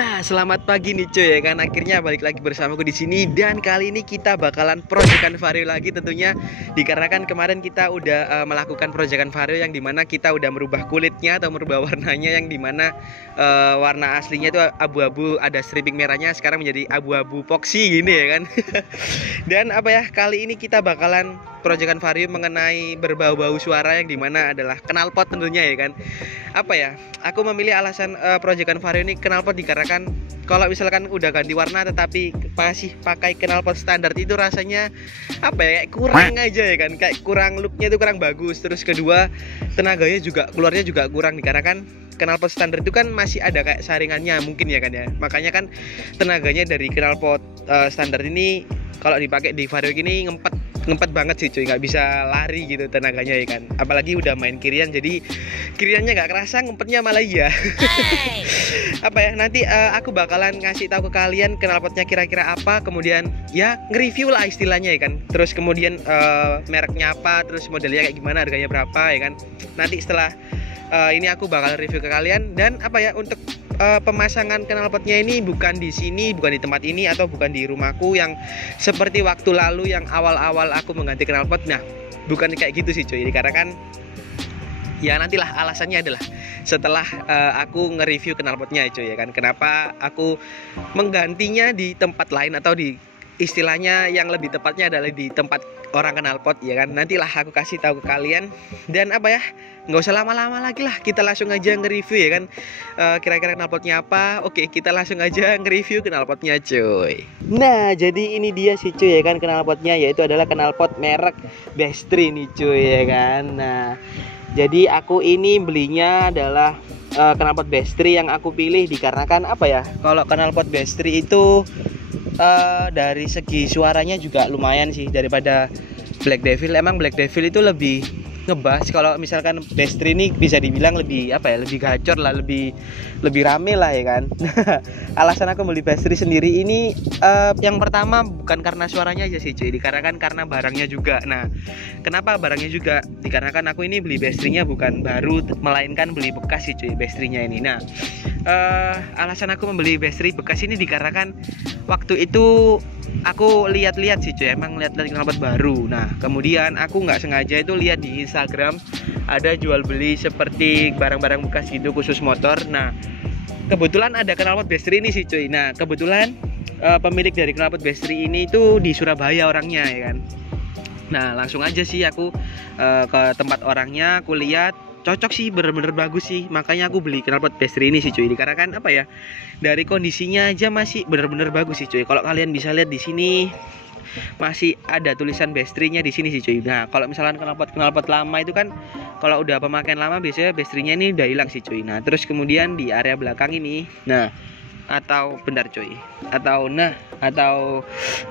Nah, selamat pagi nih cuy ya kan. Akhirnya balik lagi bersamaku di sini dan kali ini kita bakalan proyekan vario lagi tentunya dikarenakan kemarin kita udah melakukan proyekan vario yang dimana kita udah merubah kulitnya atau merubah warnanya yang dimana warna aslinya itu abu-abu ada striping merahnya sekarang menjadi abu-abu poxy gini ya kan. Dan apa ya, kali ini kita bakalan proyekan vario mengenai berbau-bau suara yang dimana adalah knalpot tentunya ya kan. Apa ya, aku memilih alasan proyekan vario ini knalpot dikarenakan kalau misalkan udah ganti warna tetapi masih pakai knalpot standar itu rasanya apa ya, kayak kurang aja ya kan, kayak kurang, looknya itu kurang bagus. Terus kedua, tenaganya juga keluarnya juga kurang dikarenakan knalpot standar itu kan masih ada kayak saringannya mungkin ya kan ya. Makanya kan tenaganya dari knalpot standar ini kalau dipakai di vario gini ngempet banget sih cuy, nggak bisa lari gitu tenaganya ya kan. Apalagi udah main kirian, jadi kiriannya nggak kerasa, ngempetnya malah iya. Apa ya, nanti aku bakalan ngasih tahu ke kalian knalpotnya kira-kira apa, kemudian ya nge-review lah istilahnya ya kan. Terus kemudian mereknya apa, terus modelnya kayak gimana, harganya berapa ya kan. Nanti setelah ini aku bakal review ke kalian. Dan apa ya, untuk pemasangan knalpotnya ini bukan di sini, bukan di tempat ini, atau bukan di rumahku yang seperti waktu lalu yang awal-awal aku mengganti knalpot. Nah, bukan kayak gitu sih cuy, dikarenakan ya nantilah alasannya adalah setelah aku nge-review knalpotnya cuy ya kan. Kenapa aku menggantinya di tempat lain atau di istilahnya yang lebih tepatnya adalah di tempat orang knalpot ya kan. Nantilah aku kasih tahu ke kalian. Dan apa ya, nggak usah lama-lama lagi lah, kita langsung aja nge-review ya kan. Kira-kira knalpotnya apa? Oke, kita langsung aja nge-review knalpotnya cuy. Nah, jadi ini dia sih cuy ya kan knalpotnya, yaitu adalah knalpot merek Bestri nih cuy ya kan. Nah, jadi aku ini belinya adalah knalpot Bestri yang aku pilih dikarenakan apa ya, kalau knalpot Bestri itu dari segi suaranya juga lumayan sih daripada Black Devil. Emang Black Devil itu lebih ngebas, kalau misalkan Bestri ini bisa dibilang lebih apa ya, lebih gacor lah, lebih rame lah ya kan. Alasan aku beli Bestri sendiri ini yang pertama bukan karena suaranya aja sih cuy, dikarenakan karena barangnya juga. Nah, kenapa barangnya juga? Dikarenakan aku ini beli Bestrinya bukan baru, melainkan beli bekas sih cuy Bestrinya ini. Nah, alasan aku membeli Bestri bekas ini dikarenakan waktu itu aku lihat-lihat sih cuy, emang lihat-lihat knalpot baru. Nah, kemudian aku nggak sengaja itu lihat di Instagram ada jual beli seperti barang-barang bekas gitu khusus motor. Nah, kebetulan ada knalpot Bestri ini sih cuy. Nah, kebetulan pemilik dari knalpot Bestri ini itu di Surabaya orangnya ya kan. Nah, langsung aja sih aku ke tempat orangnya, aku lihat cocok sih, bener-bener bagus sih, makanya aku beli knalpot Bestri ini sih cuy. Dikarenakan apa ya, dari kondisinya aja masih bener-bener bagus sih cuy. Kalau kalian bisa lihat di sini masih ada tulisan Bestrinya di sini sih cuy. Nah, kalau misalkan knalpot lama itu kan kalau udah pemakaian lama biasanya Bestrinya ini udah hilang sih cuy. Nah, terus kemudian di area belakang ini, nah atau bentar cuy, atau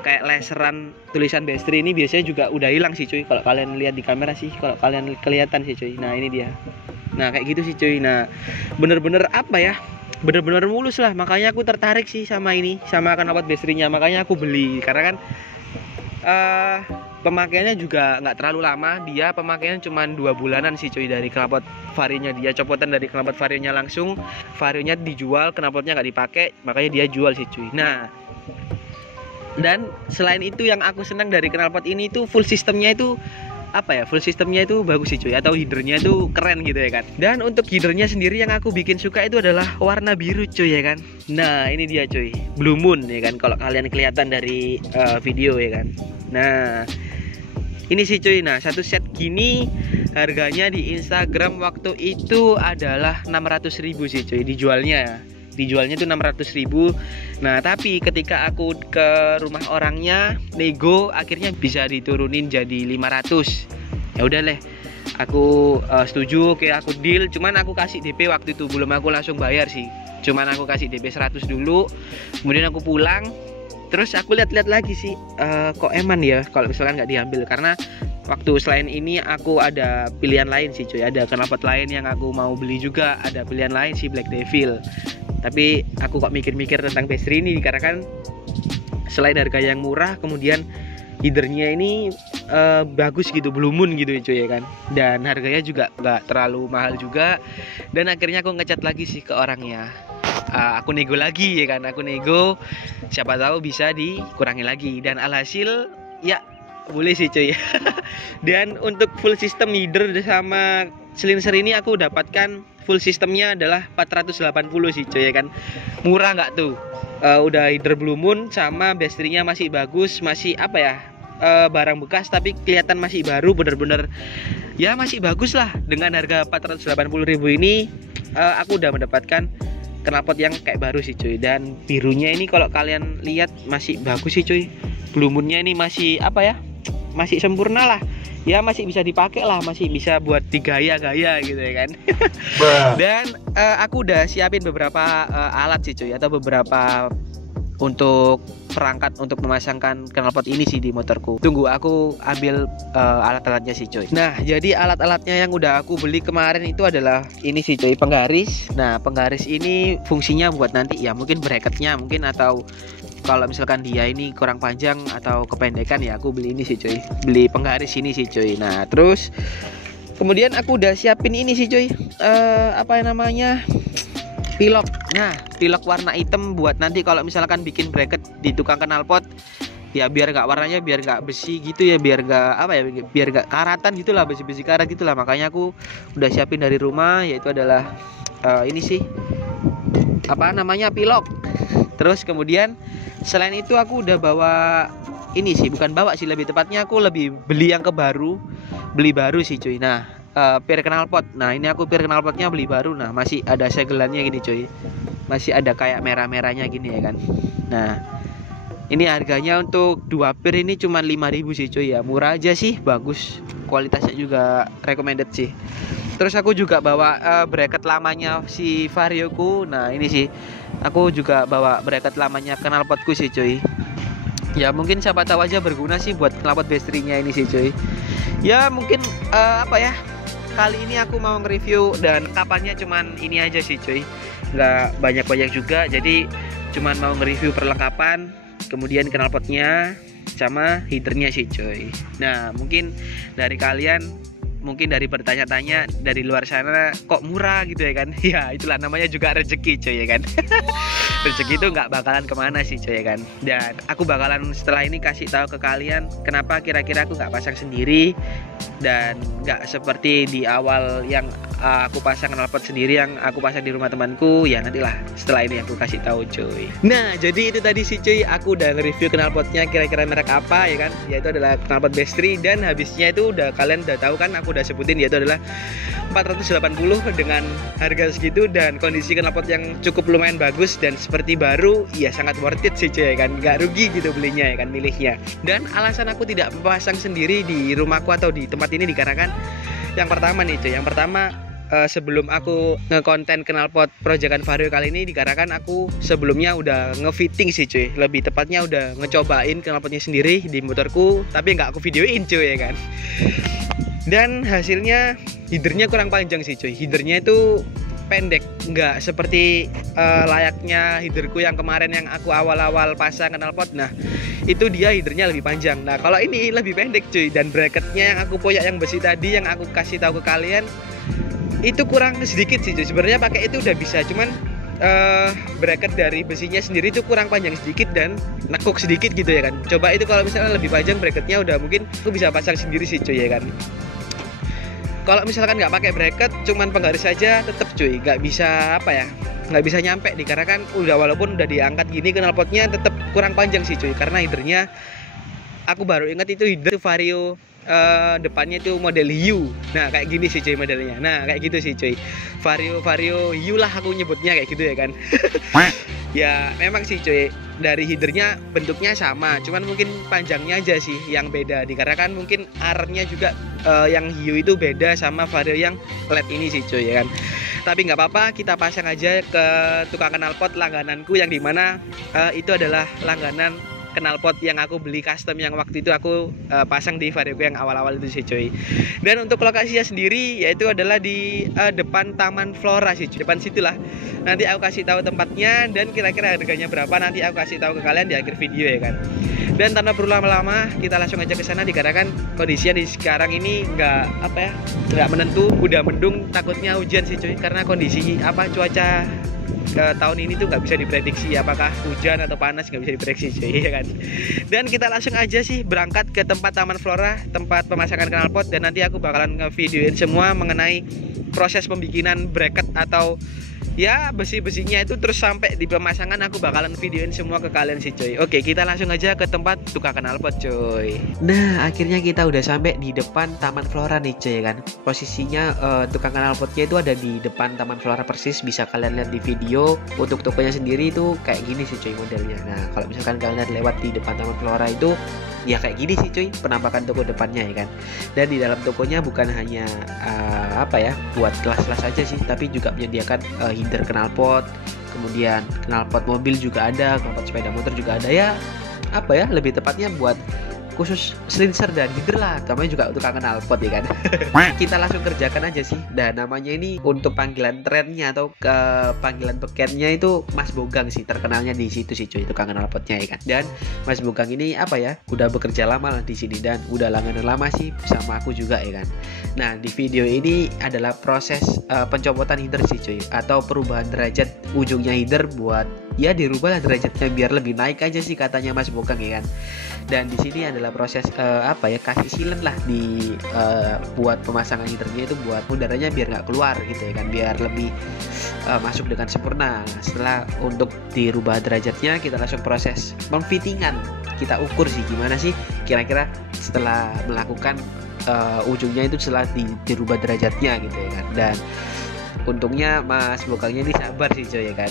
kayak laseran tulisan Bestri ini biasanya juga udah hilang sih cuy. Kalau kalian lihat di kamera sih, kalau kalian kelihatan sih cuy. Nah, ini dia. Nah, kayak gitu sih cuy. Nah, bener-bener apa ya, bener-bener mulus lah. Makanya aku tertarik sih sama ini, sama knalpot Bestrinya. Makanya aku beli karena kan pemakaiannya juga nggak terlalu lama. Dia pemakaiannya cuma 2 bulanan sih cuy dari knalpot varionya. Dia copotan dari knalpot varionya langsung, varionya dijual, knalpotnya nggak dipakai, makanya dia jual sih cuy. Nah, dan selain itu yang aku senang dari knalpot ini tuh full sistemnya itu apa ya, full sistemnya itu bagus sih cuy, atau hidernya itu keren gitu ya kan. Dan untuk hidernya sendiri yang aku bikin suka itu adalah warna biru cuy ya kan. Nah, ini dia cuy, Blue Moon ya kan, kalau kalian kelihatan dari video ya kan. Nah, ini sih cuy. Nah, satu set gini harganya di Instagram waktu itu adalah 600.000 sih cuy dijualnya tuh 600.000. Nah, tapi ketika aku ke rumah orangnya nego, akhirnya bisa diturunin jadi 500. Ya udah deh, aku setuju, oke aku deal. Cuman aku kasih DP waktu itu, belum aku langsung bayar sih. Cuman aku kasih DP 100 dulu, kemudian aku pulang. Terus aku lihat-lihat lagi sih, kok eman ya kalau misalkan nggak diambil. Karena waktu selain ini aku ada pilihan lain sih cuy, ada knalpot lain yang aku mau beli juga, ada pilihan lain sih Black Devil. Tapi aku kok mikir-mikir tentang Bestri ini karena kan selain harga yang murah, kemudian hidernya ini bagus gitu, Blue Moon gitu cuy ya kan. Dan harganya juga nggak terlalu mahal juga. Dan akhirnya aku ngecat lagi sih ke orangnya. aku nego lagi ya kan, aku nego, siapa tahu bisa dikurangi lagi, dan alhasil ya boleh sih cuy. Dan untuk full system header sama silencer ini aku dapatkan full sistemnya adalah 480 sih cuy ya kan, murah nggak tuh. Udah header Blue Moon sama baterainya masih bagus, masih apa ya, barang bekas tapi kelihatan masih baru, bener-bener ya masih bagus lah. Dengan harga 480.000 ini aku udah mendapatkan knalpot yang kayak baru sih cuy. Dan birunya ini kalau kalian lihat masih bagus sih cuy. Blue Moon-nya ini masih apa ya, masih sempurna lah ya, masih bisa dipakai lah, masih bisa buat digaya-gaya gitu ya kan. Dan aku udah siapin beberapa alat sih cuy, atau beberapa untuk perangkat untuk memasangkan knalpot ini sih di motorku. Tunggu aku ambil alat-alatnya sih cuy. Nah jadi alat-alatnya yang udah aku beli kemarin itu adalah ini sih cuy, penggaris. Nah penggaris ini fungsinya buat nanti ya mungkin bracketnya mungkin, atau kalau misalkan dia ini kurang panjang atau kependekan ya aku beli ini sih cuy, beli penggaris ini sih cuy. Nah terus kemudian aku udah siapin ini sih cuy, apa namanya, pilok. Nah pilok warna hitam buat nanti kalau misalkan bikin bracket di tukang knalpot ya, biar nggak warnanya, biar nggak besi gitu ya, biar nggak apa ya, biar nggak karatan gitulah, besi-besi karat gitulah. Makanya aku udah siapin dari rumah, yaitu adalah ini sih, apa namanya, pilok. Terus kemudian selain itu aku udah bawa ini sih, bukan bawa sih, lebih tepatnya aku lebih beli yang beli baru sih cuy. Nah pir knalpot, nah ini aku pir knalpotnya beli baru. Nah masih ada segelannya gini cuy, masih ada kayak merah-merahnya gini ya kan. Nah ini harganya untuk 2 pir ini cuma 5.000 sih cuy ya, murah aja sih, bagus, kualitasnya juga recommended sih. Terus aku juga bawa bracket lamanya si Varioku. Nah ini sih aku juga bawa bracket lamanya knalpotku sih cuy. Ya mungkin siapa tahu aja berguna sih buat knalpot baterainya ini sih cuy. Ya mungkin apa ya, kali ini aku mau nge-review dan kapannya cuman ini aja sih cuy, nggak banyak-banyak juga. Jadi cuman mau nge-review perlengkapan, kemudian knalpotnya sama headernya sih cuy. Nah mungkin dari kalian, mungkin dari bertanya-tanya dari luar sana, kok murah gitu ya kan. Ya itulah namanya juga rezeki cuy ya kan. Rezeki itu nggak bakalan kemana sih cuy ya kan. Dan aku bakalan setelah ini kasih tahu ke kalian kenapa kira-kira aku nggak pasang sendiri, dan nggak seperti di awal yang aku pasang knalpot sendiri, yang aku pasang di rumah temanku. Ya nantilah setelah ini aku kasih tahu cuy. Nah jadi itu tadi sih cuy, aku udah nge-review knalpotnya kira-kira merek apa ya kan, yaitu adalah knalpot Bestri. Dan habisnya itu kalian udah tahu kan, aku udah sebutin, yaitu adalah 480 dengan harga segitu dan kondisi knalpot yang cukup lumayan bagus dan seperti baru. Ya sangat worth it sih cuy ya kan, nggak rugi gitu belinya ya kan, milihnya. Dan alasan aku tidak pasang sendiri di rumahku atau di tempat ini dikarenakan yang pertama nih cuy, yang pertama sebelum aku ngekonten knalpot proyekan Vario kali ini, dikarenakan aku sebelumnya udah ngefitting sih cuy, lebih tepatnya udah ngecobain knalpotnya sendiri di motorku, tapi nggak aku videoin cuy ya kan. Dan hasilnya headernya kurang panjang sih cuy, headernya itu pendek, nggak seperti layaknya headerku yang kemarin yang aku awal-awal pasang knalpot. Nah itu dia headernya lebih panjang. Nah kalau ini lebih pendek cuy, dan bracketnya yang aku poyak yang besi tadi yang aku kasih tahu ke kalian itu kurang sedikit sih cuy. Sebenarnya pakai itu udah bisa, cuman bracket dari besinya sendiri itu kurang panjang sedikit dan nekuk sedikit gitu ya kan. Coba itu kalau misalnya lebih panjang bracketnya, udah mungkin aku bisa pasang sendiri sih cuy ya kan. Kalau misalkan nggak pakai bracket, cuman penggaris saja, tetap cuy nggak bisa apa ya, nggak bisa nyampe, dikarenakan walaupun udah diangkat gini knalpotnya tetap kurang panjang sih cuy. Karena headernya aku baru ingat itu header Vario depannya itu model U. Nah kayak gini sih cuy modelnya. Nah kayak gitu sih cuy, Vario U lah aku nyebutnya kayak gitu ya kan. Ya memang sih cuy, dari headernya bentuknya sama, cuman mungkin panjangnya aja sih yang beda, dikarenakan mungkin armnya juga yang hiu itu beda sama Vario yang LED ini sih cuy ya kan. Tapi nggak apa-apa, kita pasang aja ke tukang knalpot langgananku, yang dimana itu adalah langganan knalpot yang aku beli custom yang waktu itu aku pasang di Varioku yang awal-awal itu sih cuy. Dan untuk lokasinya sendiri yaitu adalah di depan Taman Flora sih cuy, depan situlah. Nanti aku kasih tahu tempatnya dan kira-kira harganya berapa, nanti aku kasih tahu ke kalian di akhir video ya kan. Dan tanpa perlu lama-lama, kita langsung aja ke sana, dikarenakan kondisinya di sekarang ini nggak menentu, udah mendung, takutnya hujan sih cuy, karena kondisi cuaca tahun ini tuh nggak bisa diprediksi apakah hujan atau panas, nggak bisa diprediksi cuy, ya kan. Dan kita langsung aja sih berangkat ke tempat Taman Flora, tempat pemasangan knalpot, dan nanti aku bakalan ngevideoin semua mengenai proses pembikinan bracket atau ya besi-besinya itu, terus sampai di pemasangan aku bakalan videoin semua ke kalian sih cuy. Oke, kita langsung aja ke tempat tukang knalpot cuy. Nah, akhirnya kita udah sampai di depan Taman Flora nih cuy kan. Posisinya tukang knalpotnya itu ada di depan Taman Flora persis, bisa kalian lihat di video. Untuk tokonya sendiri itu kayak gini sih cuy modelnya. Nah, kalau misalkan kalian lewat di depan Taman Flora itu ya kayak gini sih cuy penampakan toko depannya ya kan. Dan di dalam tokonya bukan hanya buat kelas-kelas aja sih, tapi juga menyediakan hinder knalpot, kemudian knalpot mobil juga ada, knalpot sepeda motor juga ada, ya lebih tepatnya buat khusus slincer dan hinder lah, namanya juga untuk knalpot ya kan. Kita langsung kerjakan aja sih. Dan namanya ini untuk panggilan trennya atau ke panggilan bekennya itu Mas Bogang sih, terkenalnya di situ sih cuy, tukang knalpotnya ya kan. Dan Mas Bogang ini udah bekerja lama lah di sini dan udah langganan lama sih sama aku juga ya kan. Nah, di video ini adalah proses pencopotan hinder sih cuy, atau perubahan derajat ujungnya hinder buat ya dirubah lah derajatnya biar lebih naik aja sih katanya Mas Bogang ya kan. Dan di sini adalah proses kasih silen lah di buat pemasangan hindernya itu, buat udaranya biar nggak keluar gitu ya kan, biar lebih masuk dengan sempurna. Setelah untuk dirubah derajatnya, kita langsung proses memfittingan. Kita ukur sih gimana sih kira-kira setelah melakukan ujungnya itu setelah dirubah derajatnya gitu ya kan. Dan untungnya Mas Bogangnya ini sabar sih coy ya kan.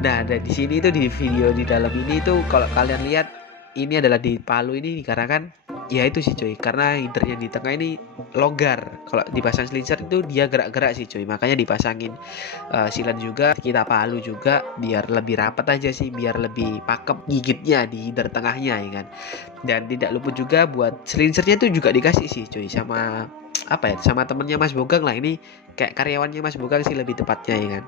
Nah, dan di sini tuh di video di dalam ini tuh kalau kalian lihat ini adalah di palu ini dikarenakan ya itu sih coy, karena hindernya di tengah ini longgar. Kalau dipasang slincer itu dia gerak-gerak sih coy, makanya dipasangin silen juga, kita palu juga biar lebih rapat aja sih, biar lebih pakem gigitnya di hinder tengahnya ya kan. Dan tidak luput juga buat slincernya itu juga dikasih sih coy sama sama temennya Mas Bogang lah, ini kayak karyawannya Mas Bogang sih lebih tepatnya ya kan.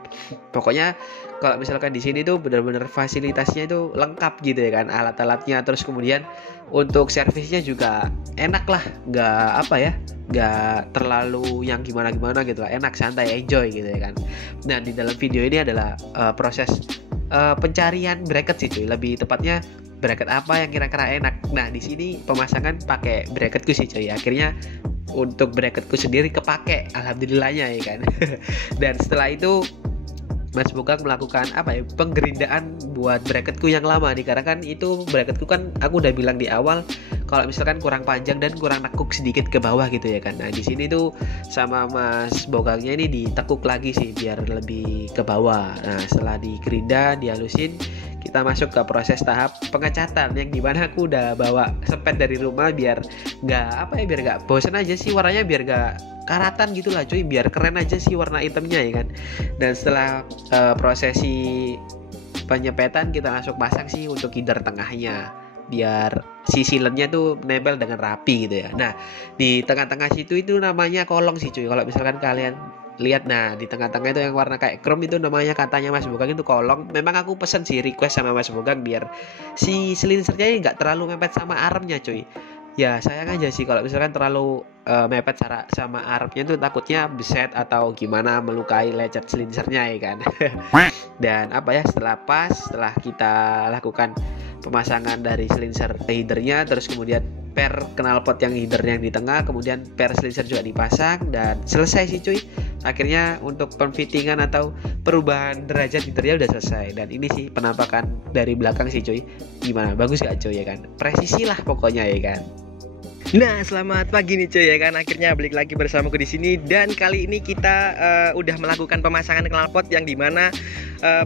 Pokoknya kalau misalkan di sini tuh benar-benar fasilitasnya itu lengkap gitu ya kan, alat-alatnya, terus kemudian untuk servisnya juga enak lah, nggak terlalu yang gimana-gimana gitu lah, enak, santai, enjoy gitu ya kan. Dan di dalam video ini adalah proses pencarian bracket sih cuy, lebih tepatnya bracket apa yang kira-kira enak. Nah, di sini pemasangan pakai bracketku sih cuy, akhirnya untuk bracketku sendiri kepake, alhamdulillahnya ya kan. Dan setelah itu Mas Bogang melakukan penggerindaan buat bracketku yang lama nih, karena kan itu bracketku kan aku udah bilang di awal kalau misalkan kurang panjang dan kurang nekuk sedikit ke bawah gitu ya kan. Nah, di sini tuh sama Mas Bogangnya ini ditekuk lagi sih biar lebih ke bawah. Nah, setelah digerinda, dihalusin, kita masuk ke proses tahap pengecatan, yang dimana aku udah bawa sepet dari rumah biar nggak bosan aja sih warnanya, biar nggak karatan gitu lah cuy, biar keren aja sih warna hitamnya ya kan. Dan setelah prosesi penyepetan, kita langsung pasang sih untuk hinder tengahnya biar si silennya tuh nempel dengan rapi gitu ya. Nah, di tengah-tengah situ itu namanya kolong sih cuy, kalau misalkan kalian lihat. Nah, di tengah-tengah itu yang warna kayak chrome itu namanya katanya Mas Bogang itu kolong. Memang aku pesen sih, request sama Mas Bogang biar si slincernya nggak terlalu mepet sama armnya cuy. Ya sayang aja sih kalau misalkan terlalu mepet sama armnya tuh, takutnya beset atau gimana, melukai lecet slincernya ya kan. Dan setelah kita lakukan pemasangan dari slincer hindernya, terus kemudian per knalpot yang hinder yang di tengah, kemudian per slincer juga dipasang, dan selesai sih cuy. Akhirnya untuk penfittingan atau perubahan derajat hindernya udah selesai. Dan ini sih penampakan dari belakang sih cuy. Gimana, bagus gak cuy ya kan? Presisi lah pokoknya ya kan. Nah, selamat pagi nih cuy ya kan. Akhirnya balik lagi bersamaku di sini, dan kali ini kita udah melakukan pemasangan knalpot, yang dimana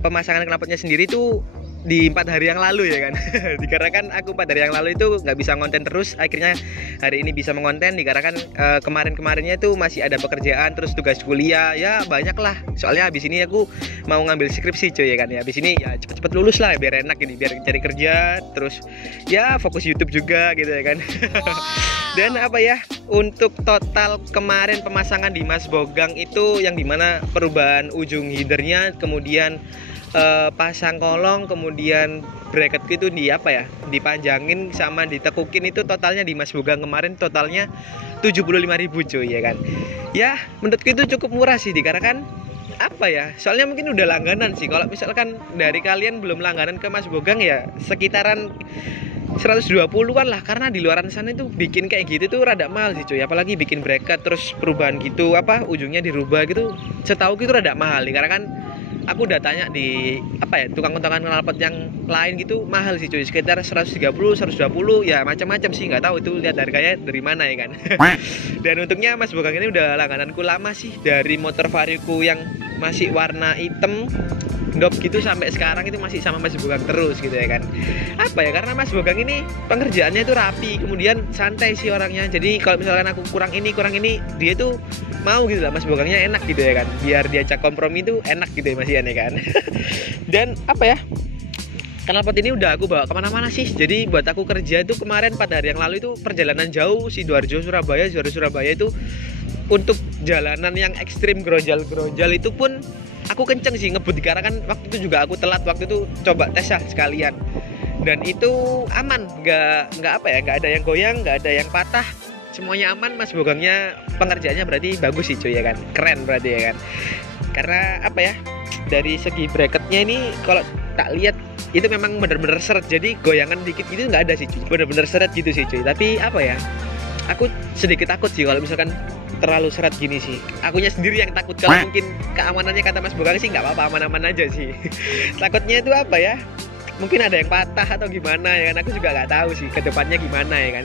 pemasangan knalpotnya sendiri tuh di 4 hari yang lalu ya kan. Dikarenakan aku 4 hari yang lalu itu nggak bisa ngonten terus, akhirnya hari ini bisa mengonten dikarenakan kemarin-kemarinnya itu masih ada pekerjaan, terus tugas kuliah, ya banyak lah. Soalnya habis ini aku mau ngambil skripsi cuy ya kan. Ya habis ini ya cepet-cepet lulus lah biar enak ini, biar cari kerja, terus ya fokus YouTube juga gitu ya kan. Dan untuk total kemarin pemasangan di Mas Bogang itu, yang dimana perubahan ujung hindernya, kemudian pasang kolong, kemudian bracketku itu dipanjangin sama ditekukin, itu totalnya di Mas Bogang kemarin totalnya 75.000 cuy ya kan. Ya menurutku itu cukup murah sih, dikarenakan apa ya, soalnya mungkin udah langganan sih. Kalau misalkan dari kalian belum langganan ke Mas Bogang ya sekitaran 120-an lah, karena di luaran sana itu bikin kayak gitu tuh rada mahal sih cuy, apalagi bikin bracket terus perubahan gitu, apa ujungnya dirubah gitu, setahu gitu rada mahal nih. Karena kan aku udah tanya di apa ya tukang-tukangan knalpot yang lain gitu, mahal sih cuy, sekitar 130, 120 ya, macam-macam sih, nggak tahu itu lihat harganya dari mana ya kan. Dan untungnya Mas Bogang ini udah langgananku lama sih, dari motor Varioku yang masih warna hitam dop gitu sampai sekarang itu masih sama Mas Bogang terus gitu ya kan. Apa ya, karena Mas Bogang ini pengerjaannya itu rapi, kemudian santai sih orangnya. Jadi kalau misalkan aku kurang ini dia tuh mau gitu lah, Mas Bogangnya enak gitu ya kan, biar diajak kompromi itu enak gitu ya Mas Ian ya kan. Dan apa ya, knalpot ini udah aku bawa kemana-mana sih. Jadi buat aku kerja itu kemarin 4 hari yang lalu itu perjalanan jauh, Sidoarjo Surabaya, Surabaya itu untuk jalanan yang ekstrim, geronjal itu pun aku kenceng sih ngebut, karena kan waktu itu juga aku telat, waktu itu coba tes ya sekalian, dan itu aman, nggak apa ya, nggak ada yang goyang, nggak ada yang patah, semuanya aman. Mas Bogangnya pengerjaannya berarti bagus sih cuy ya kan, keren berarti ya kan. Karena apa ya, dari segi bracketnya ini kalau tak lihat itu memang bener-bener seret, jadi goyangan dikit itu nggak ada sih cuy, bener-bener seret gitu sih cuy. Tapi apa ya, aku sedikit takut sih kalau misalkan terlalu seret gini sih, akunya sendiri yang takut. Kalau mungkin keamanannya kata Mas Bogang sih nggak apa-apa, aman-aman aja sih. Takutnya itu apa ya, mungkin ada yang patah atau gimana ya kan, aku juga nggak tahu sih ke depannya gimana ya kan.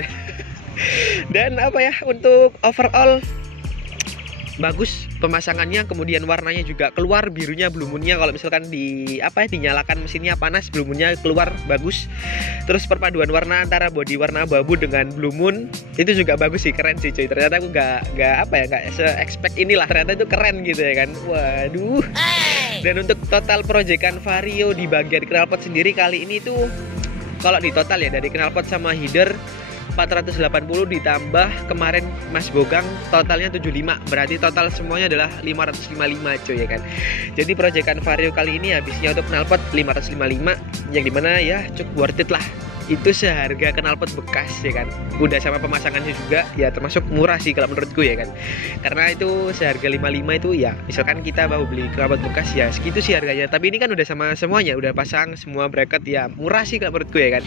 Dan apa ya, untuk overall bagus pemasangannya, kemudian warnanya juga keluar birunya, blue moonnya kalau misalkan di apa ya, dinyalakan mesinnya panas, blue moonnya keluar bagus. Terus perpaduan warna antara bodi warna abu-abu dengan blue moon itu juga bagus sih, keren sih cuy. Ternyata aku nggak apa ya, nggak se-expect inilah, ternyata itu keren gitu ya kan. Waduh. Dan untuk total proyekan Vario di bagian knalpot sendiri kali ini tuh, kalau di total ya dari knalpot sama header 480 ditambah kemarin Mas Bogang totalnya 75, berarti total semuanya adalah 555 cuy ya kan. Jadi proyekan Vario kali ini habisnya untuk knalpot 555, yang dimana ya cukup worth it lah. Itu seharga knalpot bekas ya kan, udah sama pemasangannya juga ya, termasuk murah sih kalau menurutku ya kan. Karena itu seharga 55 itu ya, misalkan kita mau beli knalpot bekas ya segitu sih harganya, tapi ini kan udah sama semuanya, udah pasang semua bracket ya, murah sih kalau menurutku ya kan.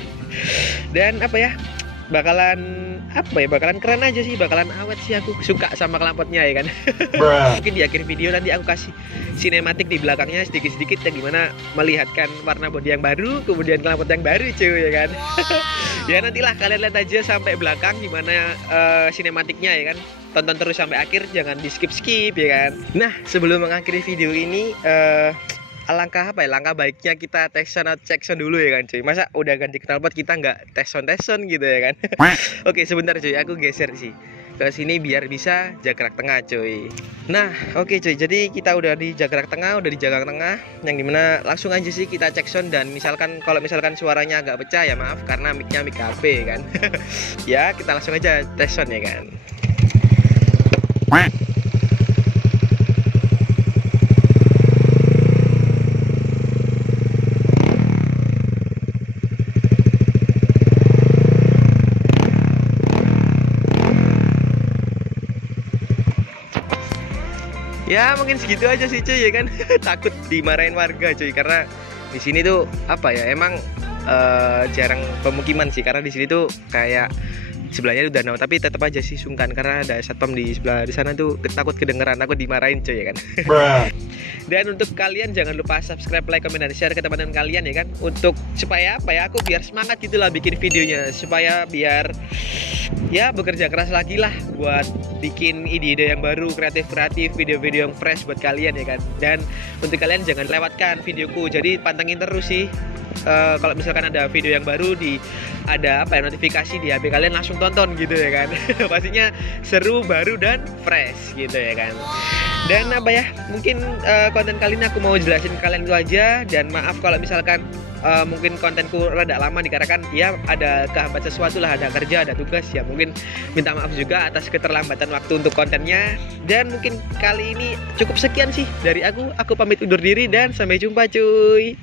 Dan apa ya, bakalan keren aja sih, bakalan awet sih, aku suka sama knalpotnya ya kan. Mungkin di akhir video nanti aku kasih sinematik di belakangnya sedikit-sedikit, yang dimana melihatkan warna bodi yang baru, kemudian knalpot yang baru cuy ya kan. Ya nantilah kalian lihat aja sampai belakang gimana sinematiknya ya kan. Tonton terus sampai akhir, jangan di skip-skip ya kan. Nah sebelum mengakhiri video ini langkah baiknya kita tes sound atau cek sound dulu ya kan cuy. Masa udah ganti knalpot kita nggak tes sound gitu ya kan. Oke sebentar cuy, aku geser sih ke sini biar bisa jagrak tengah cuy. Nah oke cuy, jadi kita udah di jagrak tengah, yang dimana langsung aja sih kita cek sound. Dan kalau misalkan suaranya agak pecah ya maaf, karena micnya mic HP kan. Ya kita langsung aja tes sound ya kan. Ya mungkin segitu aja sih cuy ya kan. Takut dimarahin warga cuy, karena di sini tuh apa ya, emang jarang pemukiman sih, karena di sini tuh kayak sebelahnya itu danau, tapi tetap aja sih sungkan karena ada satpam di sebelah di sana tuh, takut kedengeran, takut dimarahin cuy ya kan. Dan untuk kalian jangan lupa subscribe, like, comment, dan share ke teman-teman kalian ya kan, untuk supaya apa ya, aku biar semangat gitulah bikin videonya, supaya biar ya bekerja keras lagi lah buat bikin ide-ide yang baru, kreatif, video-video yang fresh buat kalian ya kan. Dan untuk kalian jangan lewatkan videoku, jadi pantengin terus sih. Kalau misalkan ada video yang baru ada notifikasi di HP kalian, langsung tonton gitu ya kan. Pastinya seru, baru, dan fresh gitu ya kan. Dan apa ya, mungkin konten kali ini aku mau jelasin ke kalian itu aja. Dan maaf kalau misalkan mungkin kontenku rada lama dikarenakan ya ada kehambat sesuatu lah, ada kerja, ada tugas ya, mungkin minta maaf juga atas keterlambatan waktu untuk kontennya. Dan mungkin kali ini cukup sekian sih dari aku pamit undur diri dan sampai jumpa cuy.